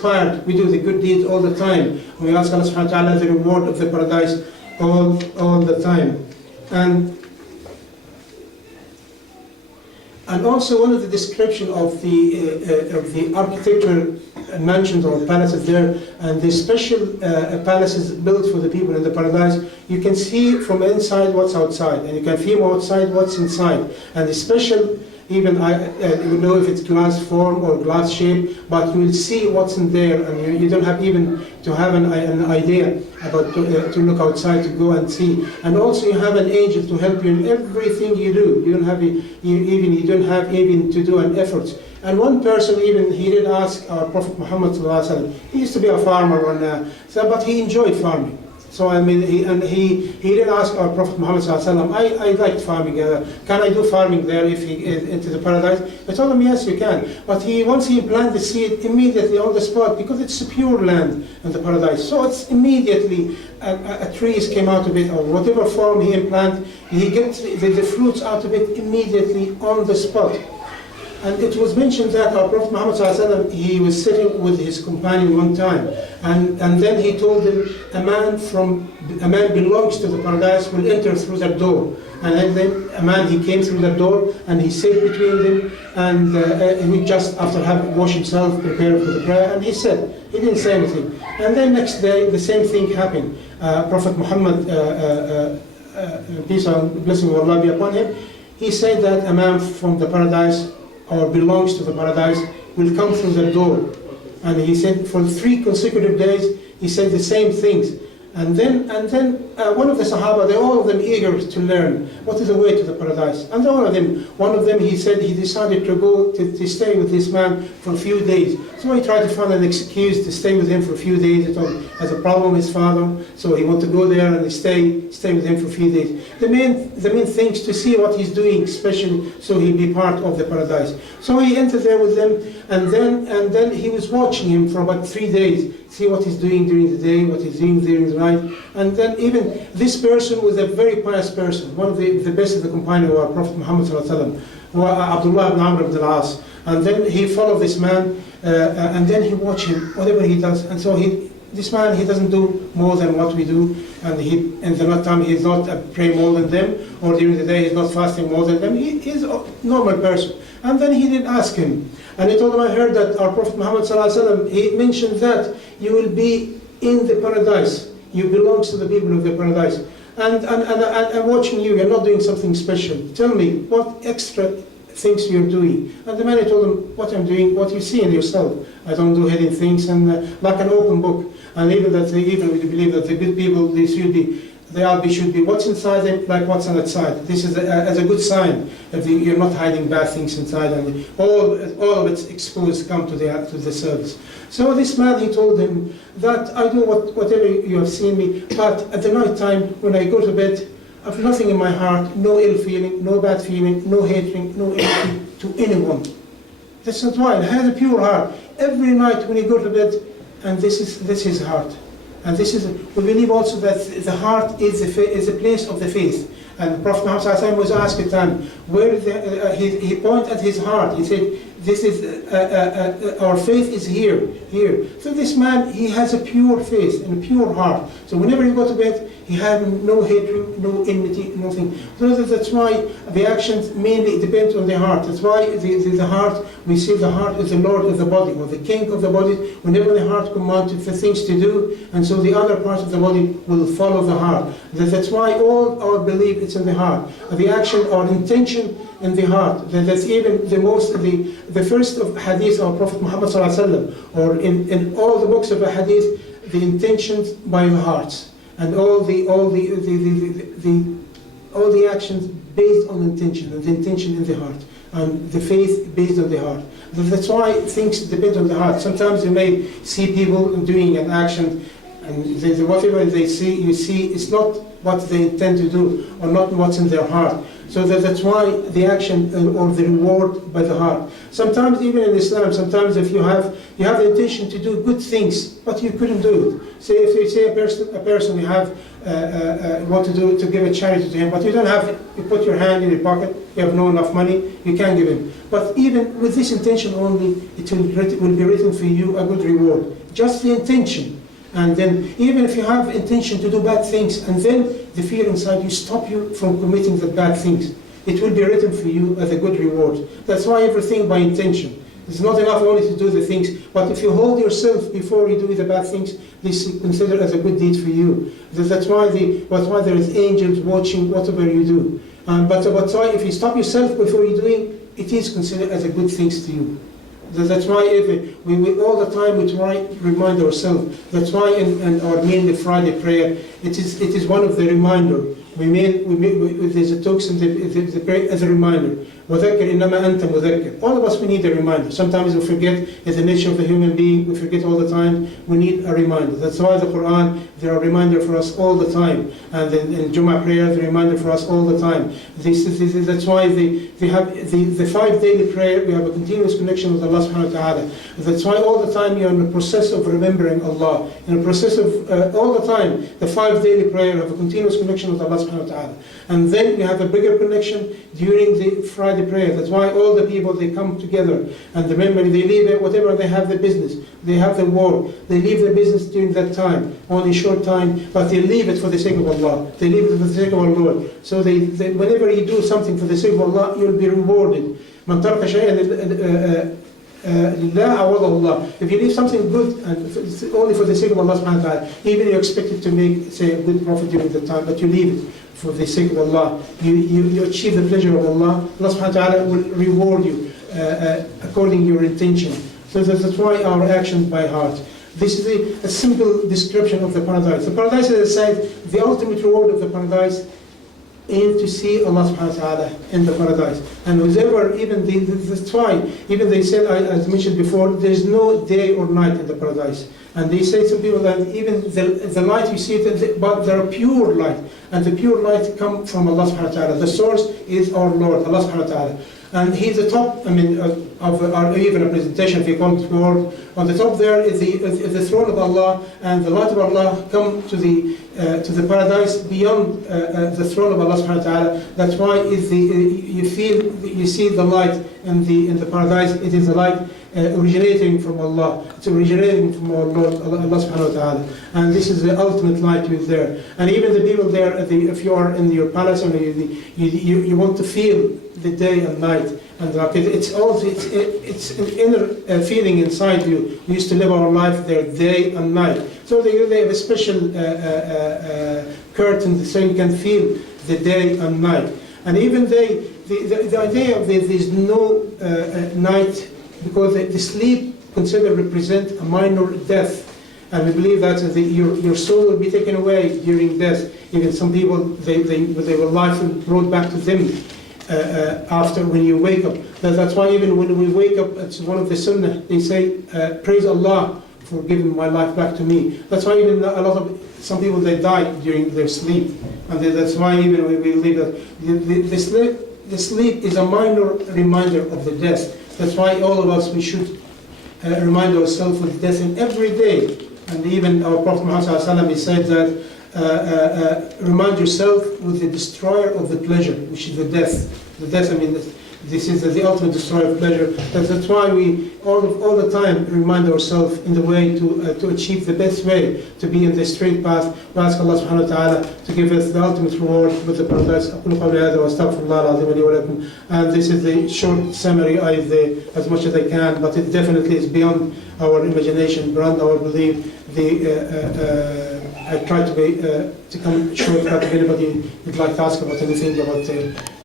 inspired. We do the good deeds all the time. We ask Allah subhanahu wa ta'ala the reward of the paradise all the time. And also one of the description of the architectural mansions or palaces there, and the special palaces built for the people in the paradise, you can see from inside what's outside, and you can feel outside what's inside. And the special, even I don't know if it's glass form or glass shape, but you will see what's in there, and you don't have even to have an idea about to look outside, to go and see. And also you have an angel to help you in everything you do. You don't have you don't have even to do an effort. And one person even, he did ask our Prophet Muhammad sallallahu alaihi wasallam. He used to be a farmer, but he enjoyed farming. So I mean, he did ask our Prophet Muhammad sallallahu alaihi wasallam, I liked farming. Can I do farming there if he into the paradise? I told him yes, you can. But once he planted the seed, immediately on the spot, because it's a pure land in the paradise. So it's immediately trees came out of it, or whatever form he implanted, he gets the fruits out of it immediately on the spot. And it was mentioned that our Prophet Muhammad ﷺ, he was sitting with his companion one time, and then he told him, a man belongs to the paradise will enter through that door. And then a man, he came through that door, and he sat between them, and he just after having washed himself, prepared for the prayer, and he didn't say anything. And then next day, the same thing happened. Prophet Muhammad, peace and blessing of Allah be upon him, he said that a man from the paradise, or belongs to the paradise, will come through the door. And he said for 3 consecutive days, he said the same things. And then one of the Sahaba, they all of them eager to learn what is the way to the paradise. And one of them, he said he decided to go to stay with this man for a few days. So he tried to find an excuse to stay with him for a few days. He told him, has a problem with his father, so he wanted to go there and stay with him for a few days. The main thing is to see what he's doing, especially so he'll be part of the paradise. So he entered there with them, and then he was watching him for about 3 days, see what he's doing during the day, what he's doing during the night. And then even this person was a very pious person, one of the best of the companions of our Prophet Muhammad sallallahu alaihi wasallam, Abdullah ibn Amr ibn al-As. And then he followed this man, and then he watched him, whatever he does. And so this man, he doesn't do more than what we do, and in the night time he's not praying more than them, or during the day he's not fasting more than them. He's a normal person. And then he did ask him, and he told him, I heard that our Prophet Muhammad sallallahu alaihi wasallam, he mentioned that you will be in the paradise. You belong to the people of the paradise. And I'm watching you, you're not doing something special. Tell me, what extra things you're doing? And the man, he told him, what I'm doing, what you see in yourself. I don't do hidden things, and like an open book. And even we believe that the good people, they should be what's inside them, like what's on outside. This is as a good sign that you're not hiding bad things inside, and all of it's exposed, come to the surface. So this man, he told him that I do whatever you have seen me, but at the night time when I go to bed, I have nothing in my heart, no ill feeling, no bad feeling, no hatred, no envy to anyone. That's not why. I have a pure heart. Every night when you go to bed, and this is his heart. And we believe also that the heart is a place of the faith. And the Prophet Muhammad was asked at time, where he pointed at his heart. He said, this is our faith is here. So this man, he has a pure faith and a pure heart. So whenever you go to bed, he has no hatred, no enmity, nothing. So that's why the actions mainly depend on the heart. That's why the heart, we see the heart is the Lord of the body, or the king of the body. Whenever the heart commands for things to do, and so the other parts of the body will follow the heart. That's why all our belief is in the heart. The action or intention in the heart. That's even the first of hadith of Prophet Muhammad sallallahu alaihi wasallam, or in all the books of the hadith, the intentions by the hearts. And all the actions based on intention, and the intention in the heart, and the faith based on the heart. That's why things depend on the heart. Sometimes you may see people doing an action, And whatever they see, you see, it's not what they intend to do, or not what's in their heart. So that's why the action or the reward by the heart. Sometimes even in Islam, sometimes if you have the intention to do good things, but you couldn't do it. Say if you say a person you have want to give a charity to him, but you don't have, you put your hand in your pocket, you have no enough money, you can't give him. But even with this intention only, it will be written for you a good reward. Just the intention. And then even if you have intention to do bad things, and then the fear inside you stop you from committing the bad things, it will be written for you as a good reward. That's why everything by intention. It's not enough only to do the things, but if you hold yourself before you do the bad things, this is considered as a good deed for you. That's why there is angels watching whatever you do. But if you stop yourself before you're doing, it is considered as a good things to you. That's why we all the time we try to remind ourselves. That's why in our mainly Friday prayer, it is one of the reminder. There's a talks in the prayer as a reminder. وَذَكِّرْ إِنَّمَا أَنْتَ مُذَكِّرْ. All of us, we need a reminder. Sometimes we forget, it's the nature of the human being, we forget all the time, we need a reminder. That's why the Quran, there are reminders for us all the time. And in Jummah prayer, the reminder for us all the time. That's why we have the 5 daily prayer, we have a continuous connection with Allah subhanahu wa ta'ala. That's why all the time you're in the process of remembering Allah. In the process of, all the time, the 5 daily prayer have a continuous connection with Allah subhanahu wa ta'ala. And then you have a bigger connection during the Friday prayer. That's why all the people, they come together. And remember, they leave it, whatever they have the business, they have the work, they leave the business during that time, only short time, but they leave it for the sake of Allah. They leave it for the sake of our Lord. So whenever you do something for the sake of Allah, you'll be rewarded. من ترك شيئا لله عوضه الله. If you leave something good and only for the sake of Allah subhanahu wa ta'ala, even you expect it to make, say, a good profit during the time, but you leave it for the sake of Allah, you achieve the pleasure of Allah, Allah subhanahu wa ta'ala will reward you according to your intention. So that's why our actions by heart. This is a simple description of the paradise. The paradise, as I said, the ultimate reward of the paradise is to see Allah subhanahu wa ta'ala in the paradise. And whoever, even that's why, even they said, as mentioned before, there is no day or night in the paradise. And they say to people that even the light you see, but there are pure light. And the pure light come from Allah subhanahu wa ta'ala. The source is our Lord, Allah subhanahu wa ta'ala. And He's the top, of our even a presentation, if you call it word. On the top there is the throne of Allah, and the light of Allah come to the paradise beyond the throne of Allah subhanahu wa ta'ala. That's why you see the light in the paradise. It is the light originating from Allah. It's originating from our Lord, Allah subhanahu wa ta'ala. And this is the ultimate light who is there. And even the people there, if you are in your palace and you want to feel the day and night, and it's an inner feeling inside you. We used to live our life there day and night. So they have a special curtain so you can feel the day and night. And even the idea of there's no night, because the sleep considered represent a minor death. And we believe that your soul will be taken away during death. Even some people, they were life brought back to them after when you wake up. That's why even when we wake up, it's one of the sunnah, they say, praise Allah for giving my life back to me. That's why even some people, they die during their sleep. And that's why even we believe that the sleep is a minor reminder of the death. That's why all of us, we should remind ourselves with death in every day. And even our Prophet Muhammad, he said that remind yourself with the destroyer of the pleasure, which is the death. The death, this is the ultimate destroyer of pleasure. That's why we all the time remind ourselves in the way to achieve the best way to be in the straight path. We ask Allah subhanahu wa ta'ala to give us the ultimate reward with the paradise. And this is the short summary, as much as I can, but it definitely is beyond our imagination, beyond our belief. I try to come short, but if anybody would like to ask about anything about